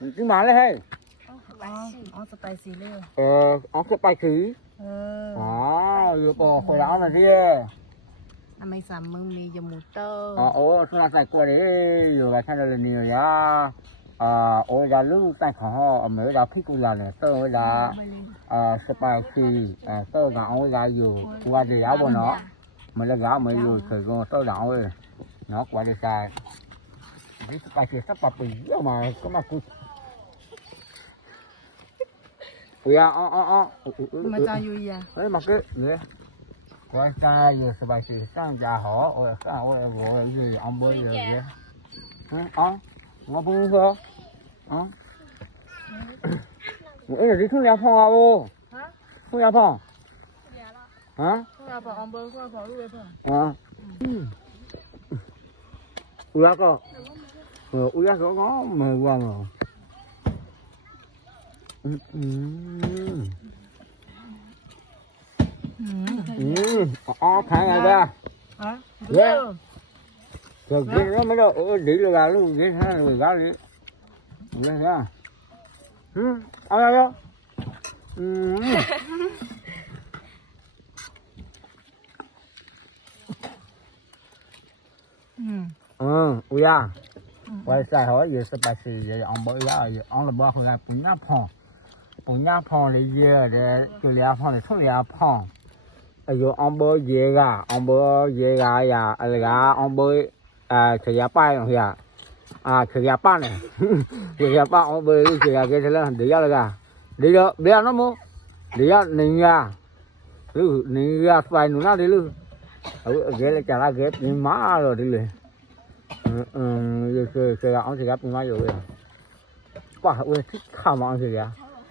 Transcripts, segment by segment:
มันขึ้นมาเลยให้อออ๋อจะไปสีเลยเอออ๋อสะไปสีเอออ๋ออยู่ต่อคนร้อนไเลยเฮ้ยทำไมสามมึงมีอยู่มูเตอร์ อ๋อโอ้สุนัขใส่กลัวดิอยู่ไรท่านเลยนี่ยาอ๋อโอ้ยาลูกแต่ขอเหมือนเราพี่กุลาเนี่ยเตอร์เวลาอ่าสไปซี่เตอร์กับโอ้ยาอยู่กลัวดียวบนเนาะเมื่อไรก็มม่อยู่เคยก็เตอร์ดาวเลยเนาะกลัวดิใส่ไปเสียสักปีเยอะมาก็มากู不要啊啊！哦！怎么加油呀？哎，妈个！国家又十八岁，想家好，我我我我我我我我我我啊，我我我我我我我我我我我我我我嗯嗯嗯嗯，好看看这，啊，没有。这鸡肉没肉，这个肉干了，这个菜肉干你看。嗯，还有没嗯、啊、嗯乌鸦。我再好一下，是不是？是不是？俺了家，俺、嗯、来，不那碰。嗯 过年胖了，热的，就脸胖的从脸胖。哎呦，俺不爷噶，俺不爷噶呀！俺个俺不哎吃鸭板呀，啊吃鸭板嘞，吃鸭板我不吃鸭板是啷的呀嘞？的呀，别那么？的呀，你呀，你呀，吃鸭板哪的呀？我给个吃了给个兵马了的嘞。嗯嗯，是这个，俺这个兵马有味。哇，我看望这个。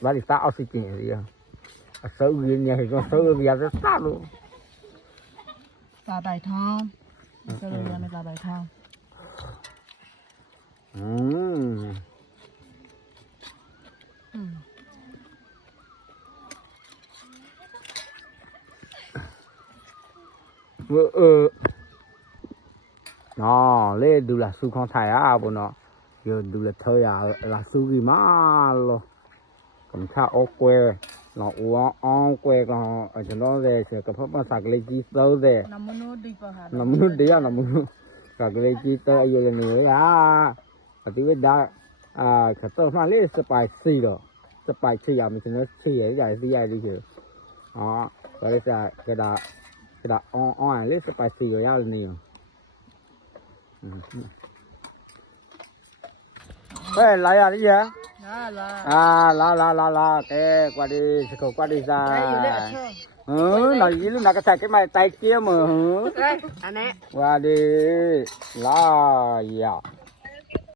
vali ta osi kini dia. Asa ugi ni ya hikon, asa ugi ya sa lu. Ba bai thong. Ba bai thong. Hmm. Hmm. Uh, uh. Nó, lê đù là su con thay áo bộ nó. Giờ đù là thơ à, là su gì má luôn. ผมชาโอเควหลอกอ้วนอ้อเกวก็อาจจะน้องเสือกับพ่อมาสักเล็กจีเต้าเด็กน้ำมันดีกว่าน้ำมันดีอ่ะน้ำมันกับเล็กจีเต้าอยู่เลยหนอ่ะอาทิวัติได้อ่าขัดต่อมาเรื่อยสบายสี่หรอสบายชื่ออย่างมันฉันเชื่อใ่สี่ใหญ่ดีเชียอ๋อไปเลยจะกระดาษกระดาษอ้อนอ้อนเรื่อยสบายสี่ก็ยาวนี่อ่ะเฮ้ยไรอ่ะนี่เหรอ à la la la la okay, cái qua đi cầu qua đi ra ừ nó dí là cái tay cái mày tay kia mà hứ à, qua đi la yeah. dạ